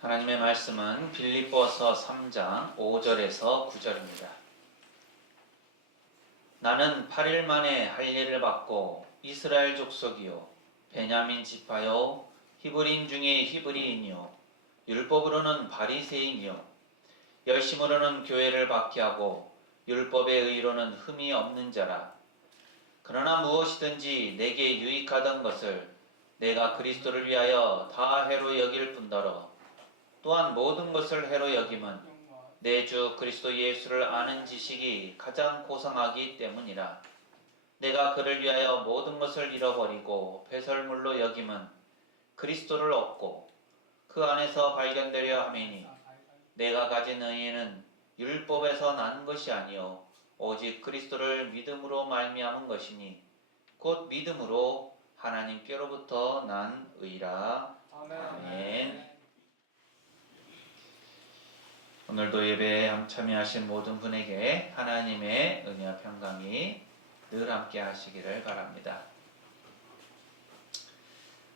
하나님의 말씀은 빌립보서 3장 5절에서 9절입니다. 나는 8일 만에 할례를 받고 이스라엘 족속이요 베냐민 지파요 히브리인 중에 히브리인이요 율법으로는 바리새인이요 열심으로는 교회를 박해하고 율법의 의로는 흠이 없는 자라. 그러나 무엇이든지 내게 유익하던 것을 내가 그리스도를 위하여 다 해로 여길 뿐더러 또한 모든 것을 해로 여김은 내 주 그리스도 예수를 아는 지식이 가장 고상하기 때문이라. 내가 그를 위하여 모든 것을 잃어버리고 배설물로 여김은 그리스도를 얻고 그 안에서 발견되려 함이니 내가 가진 의에는 율법에서 난 것이 아니요 오직 그리스도를 믿음으로 말미암은 것이니 곧 믿음으로 하나님께로부터 난 의라. 아멘. 오늘도 예배에 참여하신 모든 분에게 하나님의 은혜와 평강이 늘 함께 하시기를 바랍니다.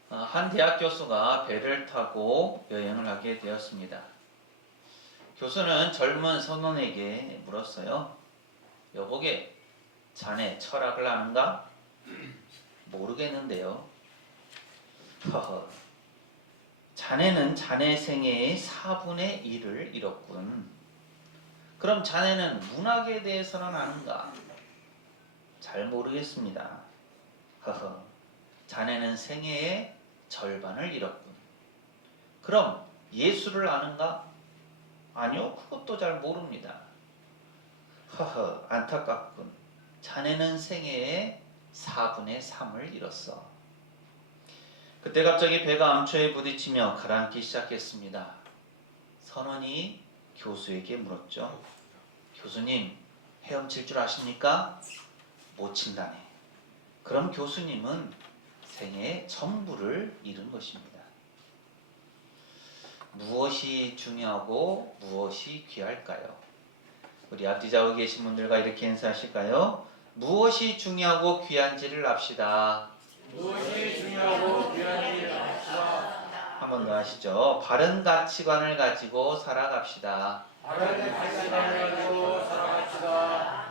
한 대학 교수가 배를 타고 여행을 하게 되었습니다. 교수는 젊은 선원에게 물었어요. 여보게, 자네 철학을 아는가? 모르겠는데요. 허허. 자네는 자네 생애의 4분의 1을 잃었군. 그럼 자네는 문학에 대해서는 아는가? 잘 모르겠습니다. 허허. 자네는 생애의 절반을 잃었군. 그럼 예수를 아는가? 아니요, 그것도 잘 모릅니다. 허허, 안타깝군. 자네는 생애의 4분의 3을 잃었어. 그때 갑자기 배가 암초에 부딪히며 가라앉기 시작했습니다. 선원이 교수에게 물었죠. 교수님, 헤엄칠 줄 아십니까? 못 친다네. 그럼 교수님은 생애의 전부를 잃은 것입니다. 무엇이 중요하고 무엇이 귀할까요? 우리 앞뒤 좌우에 계신 분들과 이렇게 인사하실까요? 무엇이 중요하고 귀한지를 압시다. 무엇이 중요하고 귀한지를 압시다. 한 번 더 하시죠. 바른 가치관을 가지고 살아갑시다. 바른 가치관을 가지고 살아갑시다.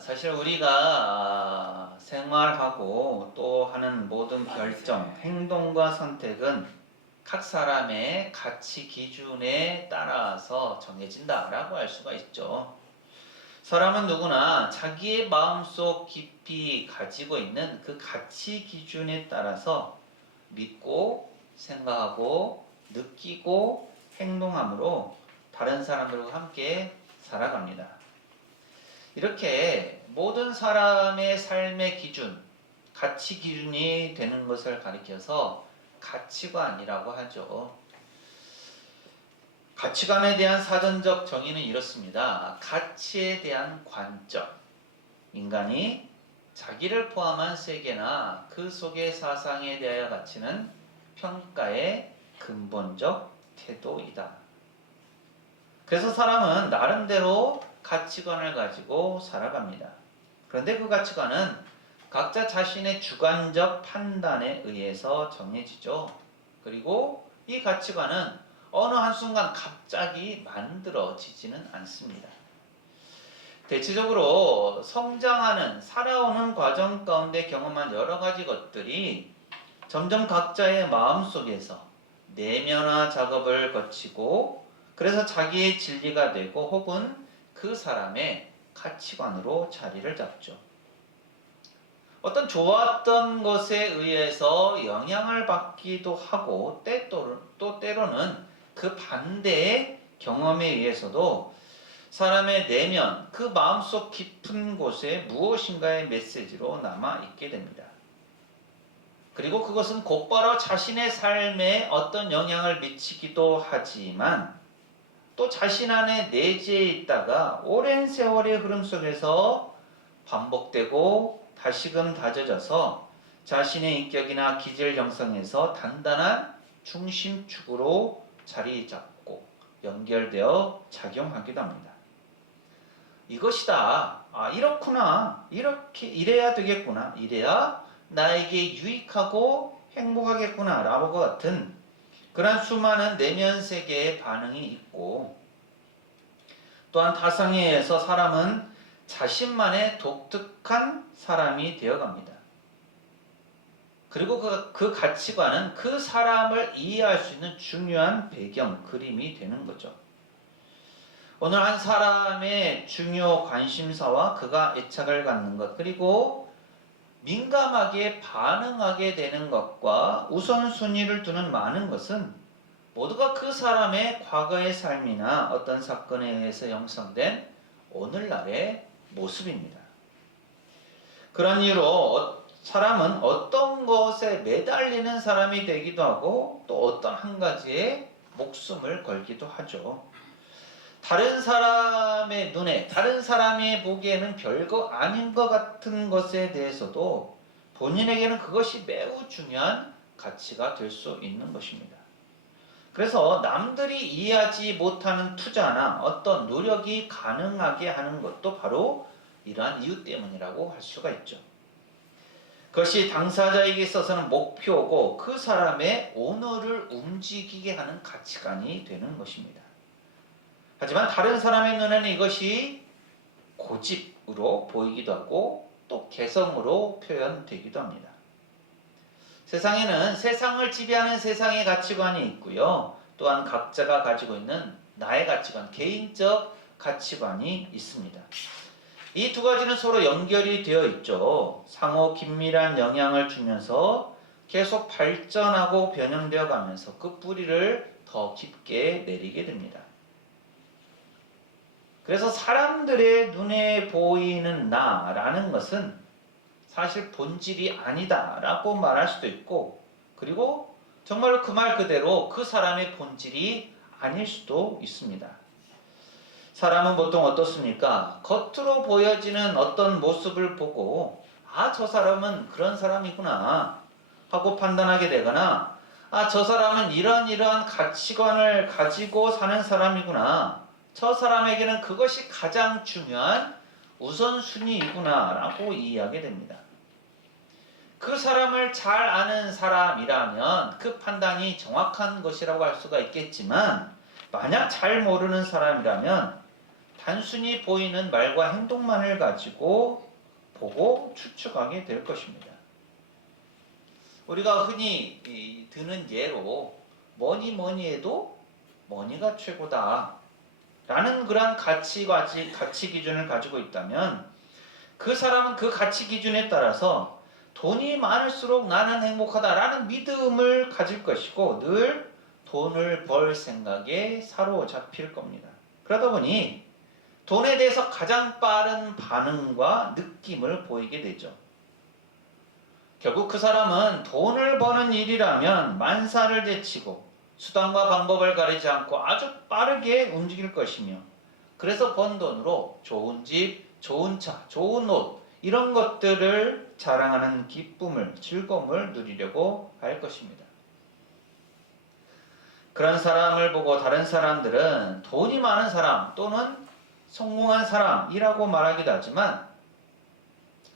사실 우리가 생활하고 또 하는 모든 결정, 행동과 선택은 각 사람의 가치 기준에 따라서 정해진다라고 할 수가 있죠. 사람은 누구나 자기의 마음속 깊이 가지고 있는 그 가치 기준에 따라서 믿고 생각하고 느끼고 행동함으로 다른 사람들과 함께 살아갑니다. 이렇게 모든 사람의 삶의 기준, 가치 기준이 되는 것을 가리켜서 가치관이라고 하죠. 가치관에 대한 사전적 정의는 이렇습니다. 가치에 대한 관점. 인간이 자기를 포함한 세계나 그 속의 사상에 대하여 가치는 평가의 근본적 태도이다. 그래서 사람은 나름대로 가치관을 가지고 살아갑니다. 그런데 그 가치관은 각자 자신의 주관적 판단에 의해서 정해지죠. 그리고 이 가치관은 어느 한순간 갑자기 만들어지지는 않습니다. 대체적으로 성장하는, 살아오는 과정 가운데 경험한 여러 가지 것들이 점점 각자의 마음속에서 내면화 작업을 거치고 그래서 자기의 진리가 되고 혹은 그 사람의 가치관으로 자리를 잡죠. 어떤 좋았던 것에 의해서 영향을 받기도 하고 또 때로는 그 반대의 경험에 의해서도 사람의 내면, 그 마음속 깊은 곳에 무엇인가의 메시지로 남아있게 됩니다. 그리고 그것은 곧바로 자신의 삶에 어떤 영향을 미치기도 하지만 또 자신 안에 내재해 있다가 오랜 세월의 흐름 속에서 반복되고 다시금 다져져서 자신의 인격이나 기질 형성에서 단단한 중심축으로 자리 잡고 연결되어 작용하기도 합니다. 이것이다. 이렇구나. 이래야 되겠구나. 이래야 나에게 유익하고 행복하겠구나. 라고 같은 그러한 수많은 내면 세계의 반응이 있고, 또한 타성에 의해서 사람은 자신만의 독특한 사람이 되어갑니다. 그리고 그 가치관은 그 사람을 이해할 수 있는 중요한 배경, 그림이 되는 거죠. 오늘 한 사람의 중요 관심사와 그가 애착을 갖는 것, 그리고 민감하게 반응하게 되는 것과 우선순위를 두는 많은 것은 모두가 그 사람의 과거의 삶이나 어떤 사건에 의해서 형성된 오늘날의 모습입니다. 그런 이유로 사람은 어떤 것에 매달리는 사람이 되기도 하고 또 어떤 한 가지에 목숨을 걸기도 하죠. 다른 사람의 눈에, 다른 사람이 보기에는 별거 아닌 것 같은 것에 대해서도 본인에게는 그것이 매우 중요한 가치가 될 수 있는 것입니다. 그래서 남들이 이해하지 못하는 투자나 어떤 노력이 가능하게 하는 것도 바로 이러한 이유 때문이라고 할 수가 있죠. 그것이 당사자에게 있어서는 목표고 그 사람의 오늘을 움직이게 하는 가치관이 되는 것입니다. 하지만 다른 사람의 눈에는 이것이 고집으로 보이기도 하고 또 개성으로 표현되기도 합니다. 세상에는 세상을 지배하는 세상의 가치관이 있고요. 또한 각자가 가지고 있는 나의 가치관, 개인적 가치관이 있습니다. 이 두 가지는 서로 연결이 되어 있죠. 상호 긴밀한 영향을 주면서 계속 발전하고 변형되어 가면서 그 뿌리를 더 깊게 내리게 됩니다. 그래서 사람들의 눈에 보이는 나라는 것은 사실 본질이 아니다라고 말할 수도 있고, 그리고 정말로 그 말 그대로 그 사람의 본질이 아닐 수도 있습니다. 사람은 보통 어떻습니까? 겉으로 보여지는 어떤 모습을 보고 저 사람은 그런 사람이구나 하고 판단하게 되거나 저 사람은 이러한 가치관을 가지고 사는 사람이구나, 저 사람에게는 그것이 가장 중요한 우선순위이구나 라고 이해하게 됩니다. 그 사람을 잘 아는 사람이라면 그 판단이 정확한 것이라고 할 수가 있겠지만, 만약 잘 모르는 사람이라면 단순히 보이는 말과 행동만을 가지고 보고 추측하게 될 것입니다. 우리가 흔히 드는 예로 뭐니 해도 뭐니가 최고다 라는 그런 가치 기준을 가지고 있다면 그 사람은 그 가치 기준에 따라서 돈이 많을수록 나는 행복하다라는 믿음을 가질 것이고 늘 돈을 벌 생각에 사로잡힐 겁니다. 그러다 보니 돈에 대해서 가장 빠른 반응과 느낌을 보이게 되죠. 결국 그 사람은 돈을 버는 일이라면 만사를 제치고 수단과 방법을 가리지 않고 아주 빠르게 움직일 것이며, 그래서 번 돈으로 좋은 집, 좋은 차, 좋은 옷 이런 것들을 자랑하는 기쁨을, 즐거움을 누리려고 할 것입니다. 그런 사람을 보고 다른 사람들은 돈이 많은 사람 또는 성공한 사람이라고 말하기도 하지만,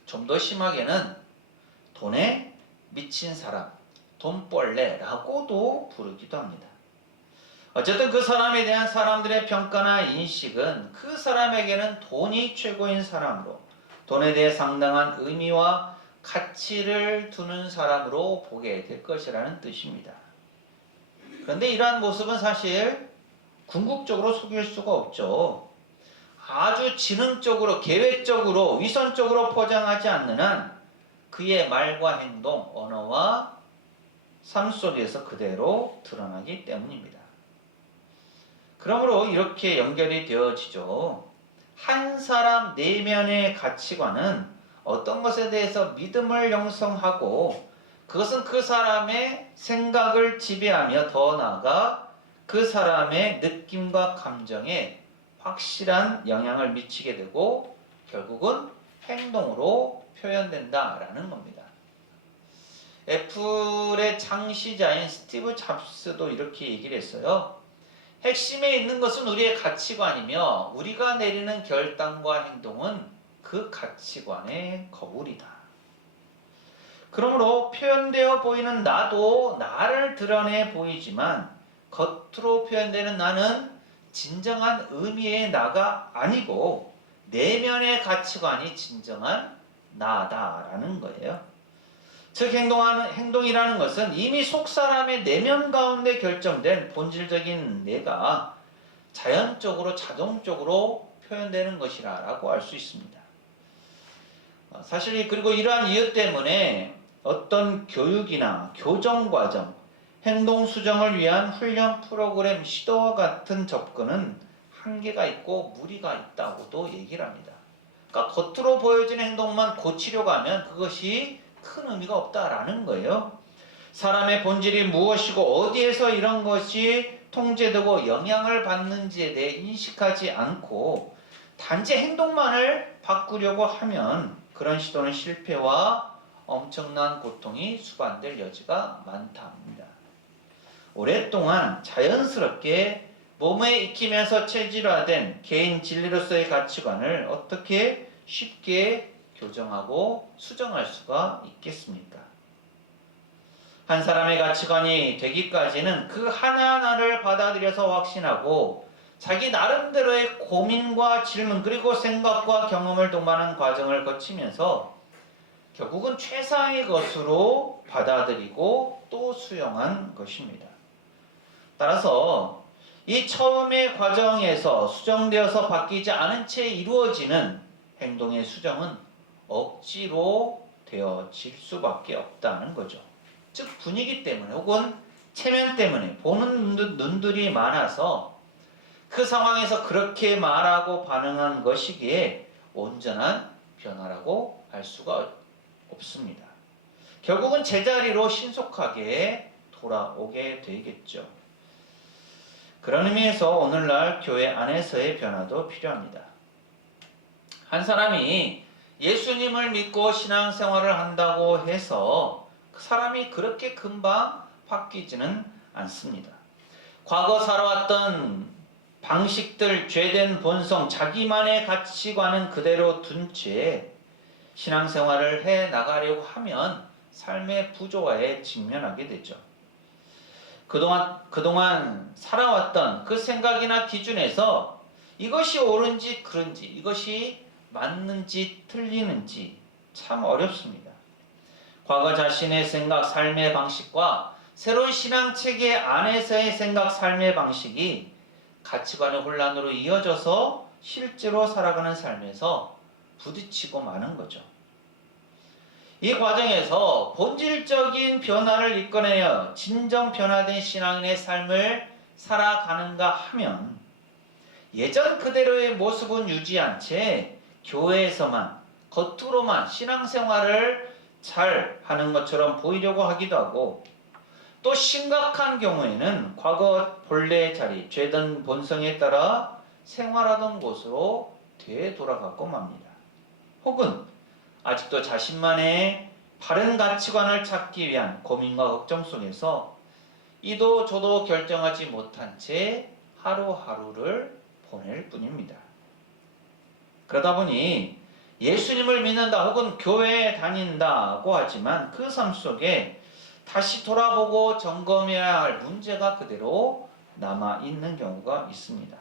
좀 더 심하게는 돈에 미친 사람, 돈벌레라고도 부르기도 합니다. 어쨌든 그 사람에 대한 사람들의 평가나 인식은 그 사람에게는 돈이 최고인 사람으로, 돈에 대해 상당한 의미와 가치를 두는 사람으로 보게 될 것이라는 뜻입니다. 그런데 이러한 모습은 사실 궁극적으로 속일 수가 없죠. 아주 지능적으로, 계획적으로, 위선적으로 포장하지 않는 한 그의 말과 행동, 언어와 삶 속에서 그대로 드러나기 때문입니다. 그러므로 이렇게 연결이 되어지죠. 한 사람 내면의 가치관은 어떤 것에 대해서 믿음을 형성하고 그것은 그 사람의 생각을 지배하며 더 나아가 그 사람의 느낌과 감정에 확실한 영향을 미치게 되고 결국은 행동으로 표현된다라는 겁니다. 애플의 창시자인 스티브 잡스도 이렇게 얘기를 했어요. 핵심에 있는 것은 우리의 가치관이며 우리가 내리는 결단과 행동은 그 가치관의 거울이다. 그러므로 표현되어 보이는 나도 나를 드러내 보이지만 겉으로 표현되는 나는 진정한 의미의 나가 아니고 내면의 가치관이 진정한 나다라는 거예요. 즉 행동이라는 것은 이미 속 사람의 내면 가운데 결정된 본질적인 내가 자연적으로 자동적으로 표현되는 것이라고 알 수 있습니다. 사실 그리고 이러한 이유 때문에 어떤 교육이나 교정 과정, 행동 수정을 위한 훈련 프로그램 시도와 같은 접근은 한계가 있고 무리가 있다고도 얘기를 합니다. 그러니까 겉으로 보여지는 행동만 고치려고 하면 그것이 큰 의미가 없다라는 거예요. 사람의 본질이 무엇이고 어디에서 이런 것이 통제되고 영향을 받는지에 대해 인식하지 않고 단지 행동만을 바꾸려고 하면 그런 시도는 실패와 엄청난 고통이 수반될 여지가 많다 합니다. 오랫동안 자연스럽게 몸에 익히면서 체질화된 개인 진리로서의 가치관을 어떻게 쉽게 교정하고 수정할 수가 있겠습니까? 한 사람의 가치관이 되기까지는 그 하나하나를 받아들여서 확신하고 자기 나름대로의 고민과 질문 그리고 생각과 경험을 동반한 과정을 거치면서 결국은 최상의 것으로 받아들이고 또 수용한 것입니다. 따라서 이 처음의 과정에서 수정되어서 바뀌지 않은 채 이루어지는 행동의 수정은 억지로 되어질 수밖에 없다는 거죠. 즉 분위기 때문에 혹은 체면 때문에 보는 눈들이 많아서 그 상황에서 그렇게 말하고 반응한 것이기에 온전한 변화라고 할 수가 없습니다. 결국은 제자리로 신속하게 돌아오게 되겠죠. 그런 의미에서 오늘날 교회 안에서의 변화도 필요합니다. 한 사람이 예수님을 믿고 신앙생활을 한다고 해서 그 사람이 그렇게 금방 바뀌지는 않습니다. 과거 살아왔던 방식들, 죄된 본성, 자기만의 가치관은 그대로 둔 채 신앙생활을 해 나가려고 하면 삶의 부조화에 직면하게 되죠. 그동안 살아왔던 그 생각이나 기준에서 이것이 옳은지 그른지, 이것이 맞는지 틀리는지 참 어렵습니다. 과거 자신의 생각, 삶의 방식과 새로운 신앙 체계 안에서의 생각, 삶의 방식이 가치관의 혼란으로 이어져서 실제로 살아가는 삶에서 부딪히고 마는 거죠. 이 과정에서 본질적인 변화를 이끌어내어 진정 변화된 신앙인의 삶을 살아가는가 하면 예전 그대로의 모습은 유지한 채 교회에서만 겉으로만 신앙생활을 잘 하는 것처럼 보이려고 하기도 하고 또 심각한 경우에는 과거 본래의 자리, 죄된 본성에 따라 생활하던 곳으로 되돌아가고 맙니다. 혹은 아직도 자신만의 바른 가치관을 찾기 위한 고민과 걱정 속에서 이도 저도 결정하지 못한 채 하루하루를 보낼 뿐입니다. 그러다 보니 예수님을 믿는다 혹은 교회에 다닌다고 하지만 그 삶 속에 다시 돌아보고 점검해야 할 문제가 그대로 남아있는 경우가 있습니다.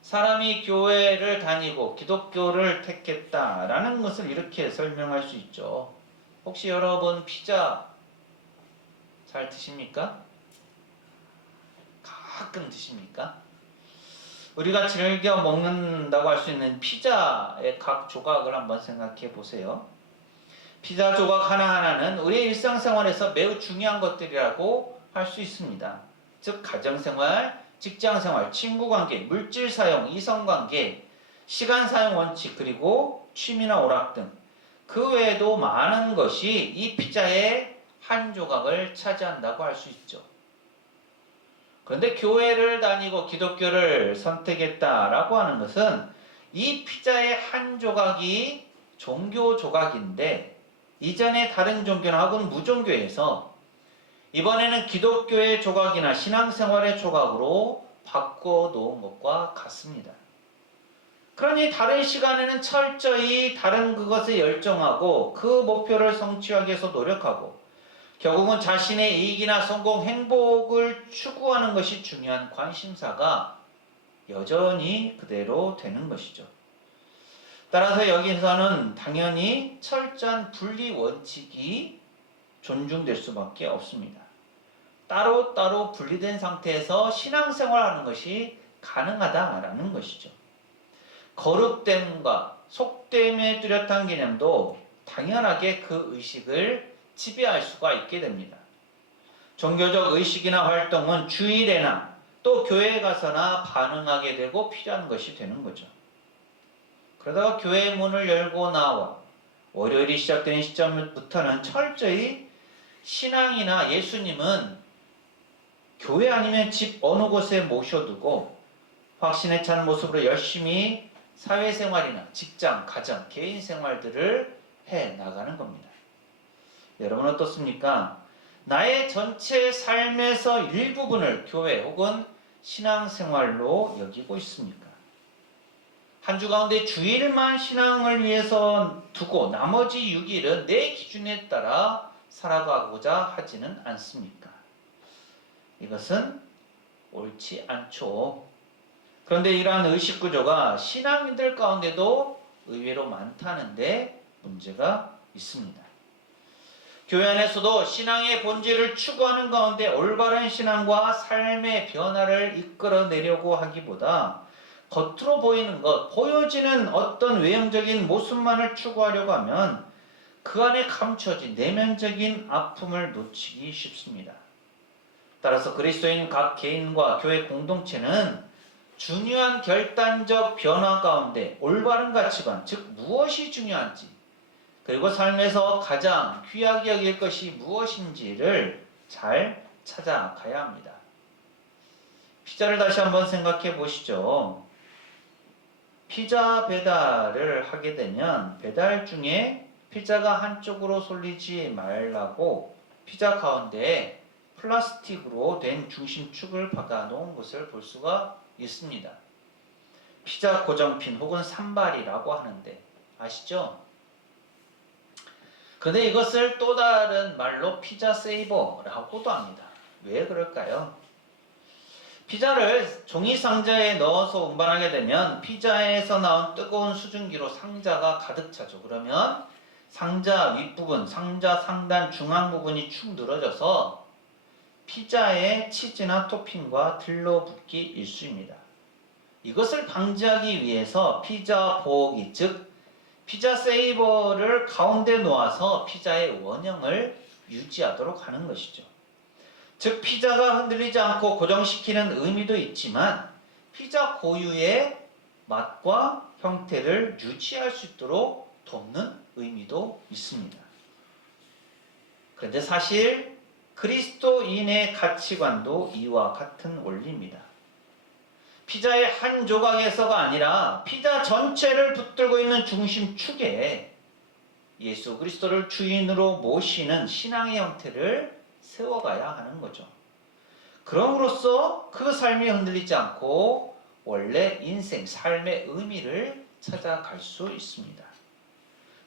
사람이 교회를 다니고 기독교를 택했다라는 것을 이렇게 설명할 수 있죠. 혹시 여러분 피자 잘 드십니까? 가끔 드십니까? 우리가 즐겨 먹는다고 할 수 있는 피자의 각 조각을 한번 생각해 보세요. 피자 조각 하나하나는 우리의 일상생활에서 매우 중요한 것들이라고 할 수 있습니다. 즉 가정생활, 직장생활, 친구관계, 물질 사용, 이성관계, 시간 사용 원칙, 그리고 취미나 오락 등 그 외에도 많은 것이 이 피자의 한 조각을 차지한다고 할 수 있죠. 그런데 교회를 다니고 기독교를 선택했다라고 하는 것은 이 피자의 한 조각이 종교 조각인데 이전에 다른 종교나 혹은 무종교에서 이번에는 기독교의 조각이나 신앙생활의 조각으로 바꿔 놓은 것과 같습니다. 그러니 다른 시간에는 철저히 다른 그것에 열정하고 그 목표를 성취하기 위해서 노력하고 결국은 자신의 이익이나 성공, 행복을 추구하는 것이 중요한 관심사가 여전히 그대로 되는 것이죠. 따라서 여기서는 당연히 철저한 분리 원칙이 존중될 수밖에 없습니다. 따로따로 분리된 상태에서 신앙생활하는 것이 가능하다라는 것이죠. 거룩됨과 속됨의 뚜렷한 개념도 당연하게 그 의식을 지배할 수가 있게 됩니다. 종교적 의식이나 활동은 주일에나 또 교회에 가서나 반응하게 되고 필요한 것이 되는 거죠. 그러다가 교회 문을 열고 나와 월요일이 시작되는 시점부터는 철저히 신앙이나 예수님은 교회 아니면 집 어느 곳에 모셔두고 확신에 찬 모습으로 열심히 사회생활이나 직장, 가정, 개인 생활들을 해 나가는 겁니다. 여러분 어떻습니까? 나의 전체 삶에서 일부분을 교회 혹은 신앙생활로 여기고 있습니까? 한 주 가운데 주일만 신앙을 위해서 두고 나머지 6일은 내 기준에 따라 살아가고자 하지는 않습니까? 이것은 옳지 않죠. 그런데 이러한 의식구조가 신앙인들 가운데도 의외로 많다는데 문제가 있습니다. 교회 안에서도 신앙의 본질을 추구하는 가운데 올바른 신앙과 삶의 변화를 이끌어내려고 하기보다 겉으로 보이는 것, 보여지는 어떤 외형적인 모습만을 추구하려고 하면 그 안에 감춰진 내면적인 아픔을 놓치기 쉽습니다. 따라서 그리스도인 각 개인과 교회 공동체는 중요한 결단적 변화 가운데 올바른 가치관, 즉 무엇이 중요한지, 그리고 삶에서 가장 귀하게 여길 것이 무엇인지를 잘 찾아가야 합니다. 피자를 다시 한번 생각해 보시죠. 피자 배달을 하게 되면 배달 중에 피자가 한쪽으로 쏠리지 말라고 피자 가운데에 플라스틱으로 된 중심축을 박아 놓은 것을 볼 수가 있습니다. 피자 고정핀 혹은 산발이라고 하는데 아시죠? 그런데 이것을 또 다른 말로 피자 세이버라고도 합니다. 왜 그럴까요? 피자를 종이 상자에 넣어서 운반하게 되면 피자에서 나온 뜨거운 수증기로 상자가 가득 차죠. 그러면 상자 윗부분, 상자 상단 중앙 부분이 축 늘어져서 피자의 치즈나 토핑과 들러붙기 일쑤입니다. 이것을 방지하기 위해서 피자 보기, 즉 피자 세이버를 가운데 놓아서 피자의 원형을 유지하도록 하는 것이죠. 즉 피자가 흔들리지 않고 고정시키는 의미도 있지만 피자 고유의 맛과 형태를 유지할 수 있도록 돕는 의미도 있습니다. 그런데 사실 그리스도인의 가치관도 이와 같은 원리입니다. 피자의 한 조각에서가 아니라 피자 전체를 붙들고 있는 중심축에 예수 그리스도를 주인으로 모시는 신앙의 형태를 세워가야 하는 거죠. 그럼으로써 그 삶이 흔들리지 않고 원래 인생, 삶의 의미를 찾아갈 수 있습니다.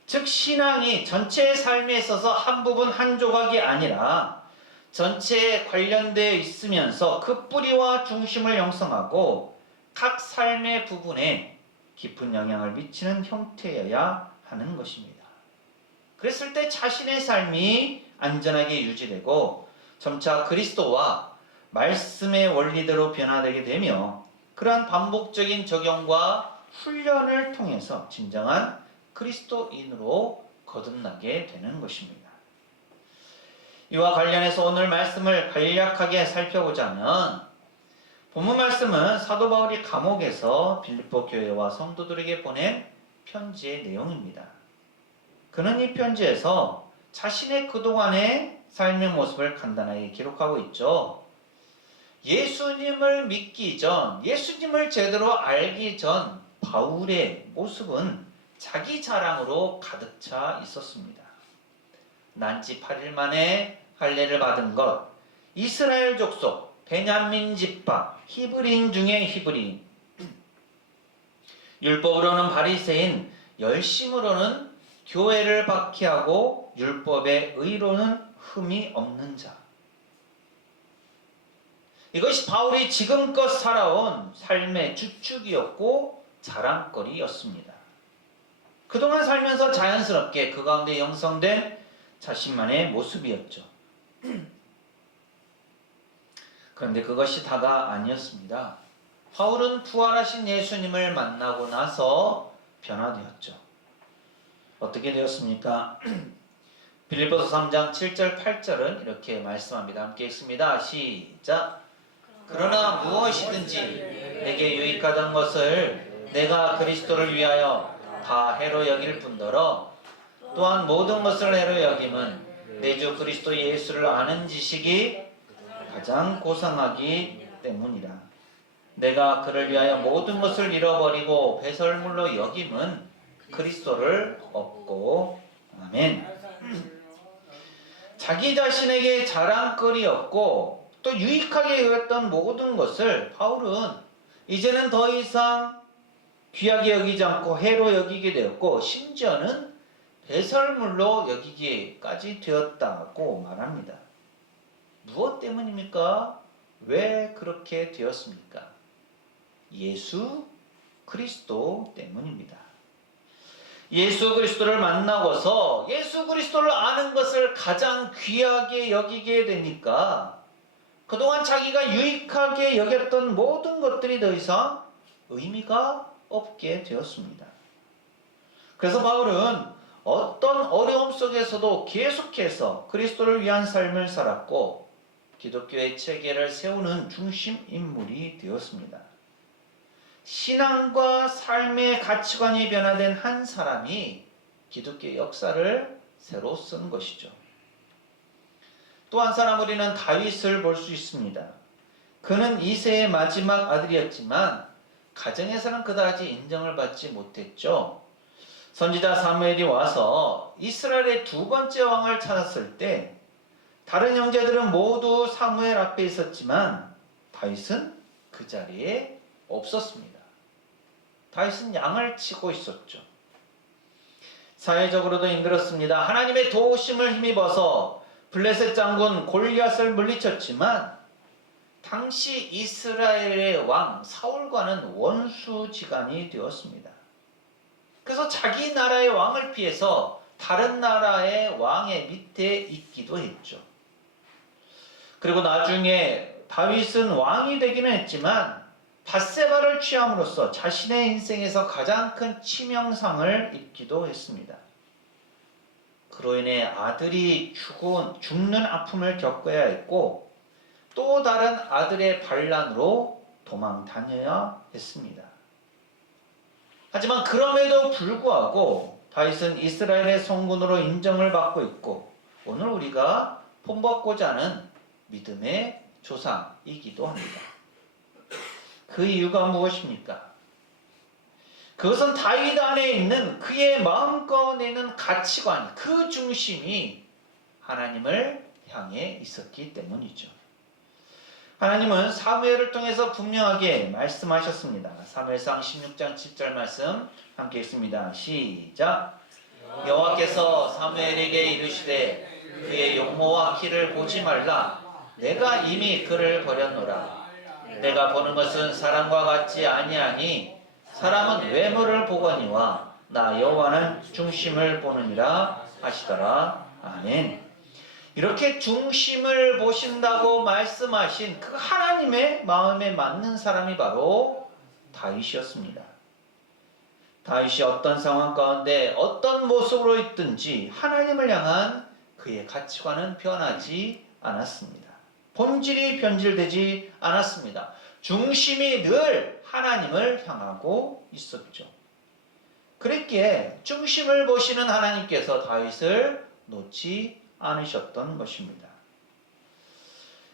즉 신앙이 전체의 삶에 있어서 한 부분 한 조각이 아니라 전체에 관련되어 있으면서 그 뿌리와 중심을 형성하고 각 삶의 부분에 깊은 영향을 미치는 형태여야 하는 것입니다. 그랬을 때 자신의 삶이 안전하게 유지되고 점차 그리스도와 말씀의 원리대로 변화되게 되며 그러한 반복적인 적용과 훈련을 통해서 진정한 그리스도인으로 거듭나게 되는 것입니다. 이와 관련해서 오늘 말씀을 간략하게 살펴보자면 본문 말씀은 사도 바울이 감옥에서 빌립보 교회와 성도들에게 보낸 편지의 내용입니다. 그는 이 편지에서 자신의 그동안의 삶의 모습을 간단하게 기록하고 있죠. 예수님을 믿기 전, 예수님을 제대로 알기 전 바울의 모습은 자기 자랑으로 가득 차 있었습니다. 난지 8일 만에 할례를 받은 것, 이스라엘 족속, 베냐민 지파, 히브리인 중에 히브리인, 율법으로는 바리새인, 열심으로는 교회를 박해하고 율법의 의로는 흠이 없는 자. 이것이 바울이 지금껏 살아온 삶의 주축이었고 자랑거리였습니다. 그동안 살면서 자연스럽게 그 가운데 형성된 자신만의 모습이었죠. 그런데 그것이 다가 아니었습니다. 바울은 부활하신 예수님을 만나고 나서 변화되었죠. 어떻게 되었습니까? 빌립보서 3장 7절 8절은 이렇게 말씀합니다. 함께 읽습니다. 시작. 그러나 무엇이든지 내게 유익하던 것을 내가 그리스도를 위하여 다 해로 여길 뿐더러 또한 모든 것을 해로 여김은 내 주 그리스도 예수를 아는 지식이 가장 고상하기 때문이라. 내가 그를 위하여 모든 것을 잃어버리고 배설물로 여김은 그리스도를 얻고. 아멘. 자기 자신에게 자랑거리였고 또 유익하게 여겼던 모든 것을 바울은 이제는 더 이상 귀하게 여기지 않고 해로 여기게 되었고 심지어는 배설물로 여기기까지 되었다고 말합니다. 무엇 때문입니까? 왜 그렇게 되었습니까? 예수 그리스도 때문입니다. 예수 그리스도를 만나고서 예수 그리스도를 아는 것을 가장 귀하게 여기게 되니까 그동안 자기가 유익하게 여겼던 모든 것들이 더 이상 의미가 없게 되었습니다. 그래서 바울은 어떤 어려움 속에서도 계속해서 그리스도를 위한 삶을 살았고 기독교의 체계를 세우는 중심 인물이 되었습니다. 신앙과 삶의 가치관이 변화된 한 사람이 기독교의 역사를 새로 쓴 것이죠. 또 한 사람 우리는 다윗을 볼 수 있습니다. 그는 이새의 마지막 아들이었지만 가정에서는 그다지 인정을 받지 못했죠. 선지자 사무엘이 와서 이스라엘의 두 번째 왕을 찾았을 때 다른 형제들은 모두 사무엘 앞에 있었지만 다윗은 그 자리에 없었습니다. 다윗은 양을 치고 있었죠. 사회적으로도 힘들었습니다. 하나님의 도우심을 힘입어서 블레셋 장군 골리앗을 물리쳤지만 당시 이스라엘의 왕 사울과는 원수지간이 되었습니다. 그래서 자기 나라의 왕을 피해서 다른 나라의 왕의 밑에 있기도 했죠. 그리고 나중에 다윗은 왕이 되기는 했지만 밧세바를 취함으로써 자신의 인생에서 가장 큰 치명상을 입기도 했습니다. 그로 인해 아들이 죽는 아픔을 겪어야 했고 또 다른 아들의 반란으로 도망 다녀야 했습니다. 하지만 그럼에도 불구하고 다윗은 이스라엘의 성군으로 인정을 받고 있고 오늘 우리가 본받고자 하는 믿음의 조상이기도 합니다. 그 이유가 무엇입니까? 그것은 다윗 안에 있는 그의 마음껏 내는 가치관, 그 중심이 하나님을 향해 있었기 때문이죠. 하나님은 사무엘을 통해서 분명하게 말씀하셨습니다. 사무엘상 16장 7절 말씀 함께 읽습니다. 시작. 여호와께서 사무엘에게 이르시되 그의 용모와 키를 보지 말라. 내가 이미 그를 버렸노라. 내가 보는 것은 사람과 같지 아니하니 사람은 외모를 보거니와 나 여호와는 중심을 보느니라 하시더라. 아멘. 이렇게 중심을 보신다고 말씀하신 그 하나님의 마음에 맞는 사람이 바로 다윗이었습니다. 다윗이 어떤 상황 가운데 어떤 모습으로 있든지 하나님을 향한 그의 가치관은 변하지 않았습니다. 본질이 변질되지 않았습니다. 중심이 늘 하나님을 향하고 있었죠. 그랬기에 중심을 보시는 하나님께서 다윗을 놓지 않으셨던 것입니다.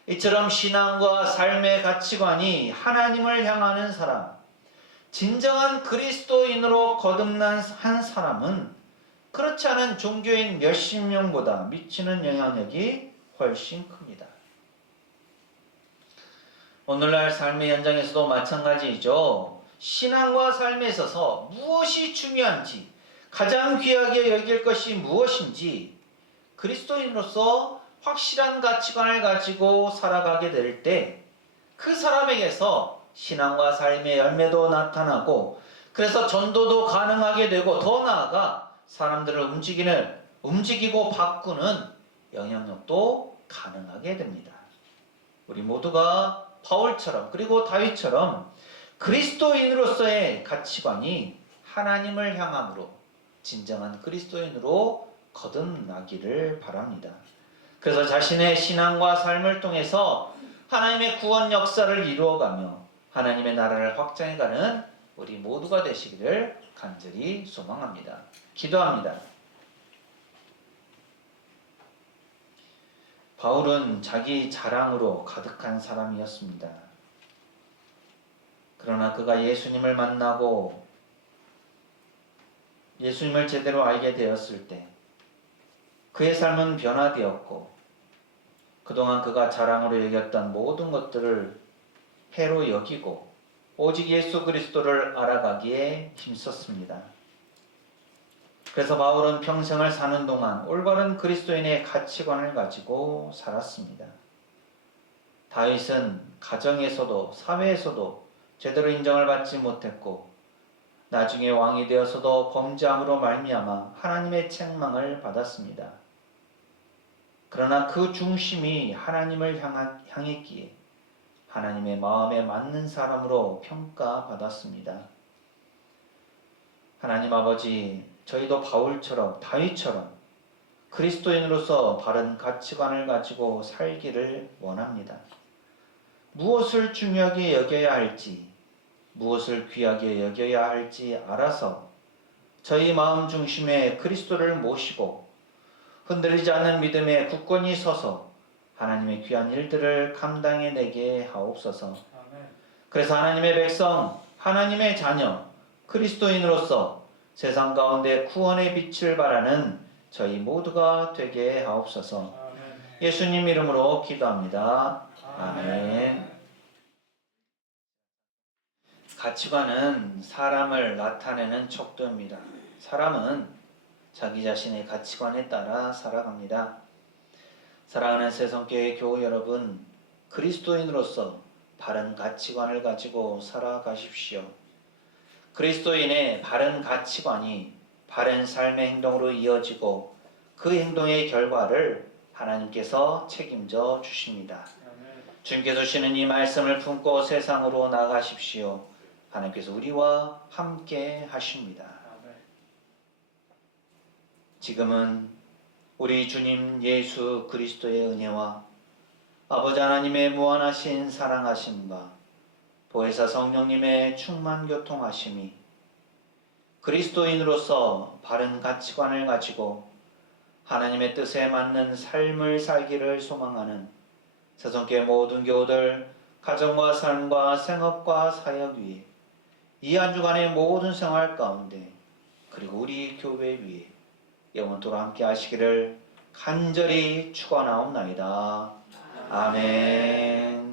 이처럼 신앙과 삶의 가치관이 하나님을 향하는 사람, 진정한 그리스도인으로 거듭난 한 사람은 그렇지 않은 종교인 몇십 명보다 미치는 영향력이 훨씬 큽니다. 오늘날 삶의 현장에서도 마찬가지이죠. 신앙과 삶에 있어서 무엇이 중요한지, 가장 귀하게 여길 것이 무엇인지 그리스도인으로서 확실한 가치관을 가지고 살아가게 될 때 그 사람에게서 신앙과 삶의 열매도 나타나고, 그래서 전도도 가능하게 되고, 더 나아가 사람들을 움직이고 바꾸는 영향력도 가능하게 됩니다. 우리 모두가 바울처럼, 그리고 다윗처럼 그리스도인으로서의 가치관이 하나님을 향함으로 진정한 그리스도인으로 거듭나기를 바랍니다. 그래서 자신의 신앙과 삶을 통해서 하나님의 구원 역사를 이루어가며 하나님의 나라를 확장해가는 우리 모두가 되시기를 간절히 소망합니다. 기도합니다. 바울은 자기 자랑으로 가득한 사람이었습니다. 그러나 그가 예수님을 만나고 예수님을 제대로 알게 되었을 때 그의 삶은 변화되었고, 그동안 그가 자랑으로 여겼던 모든 것들을 해로 여기고 오직 예수 그리스도를 알아가기에 힘썼습니다. 그래서 바울은 평생을 사는 동안 올바른 그리스도인의 가치관을 가지고 살았습니다. 다윗은 가정에서도 사회에서도 제대로 인정을 받지 못했고, 나중에 왕이 되어서도 범죄함으로 말미암아 하나님의 책망을 받았습니다. 그러나 그 중심이 하나님을 향했기에 하나님의 마음에 맞는 사람으로 평가받았습니다. 하나님 아버지, 저희도 바울처럼 다윗처럼 그리스도인으로서 바른 가치관을 가지고 살기를 원합니다. 무엇을 중요하게 여겨야 할지, 무엇을 귀하게 여겨야 할지 알아서 저희 마음 중심에 그리스도를 모시고 흔들리지 않는 믿음에 굳건히 서서 하나님의 귀한 일들을 감당해내게 하옵소서. 그래서 하나님의 백성, 하나님의 자녀, 그리스도인으로서 세상 가운데 구원의 빛을 발하는 저희 모두가 되게 하옵소서. 예수님 이름으로 기도합니다. 아멘. 가치관은 사람을 나타내는 척도입니다. 사람은 자기 자신의 가치관에 따라 살아갑니다. 사랑하는 새성교회 교우 여러분, 그리스도인으로서 바른 가치관을 가지고 살아가십시오. 그리스도인의 바른 가치관이 바른 삶의 행동으로 이어지고 그 행동의 결과를 하나님께서 책임져 주십니다. 주님께서 주시는 이 말씀을 품고 세상으로 나가십시오. 하나님께서 우리와 함께 하십니다. 지금은 우리 주님 예수 그리스도의 은혜와 아버지 하나님의 무한하신 사랑하심과 보혜사 성령님의 충만 교통하심이 그리스도인으로서 바른 가치관을 가지고 하나님의 뜻에 맞는 삶을 살기를 소망하는 새성교회 모든 교우들, 가정과 삶과 생업과 사역 위에 이 한 주간의 모든 생활 가운데, 그리고 우리 교회 위에 영원토록 함께 하시기를 간절히 축원하옵나이다. 아멘.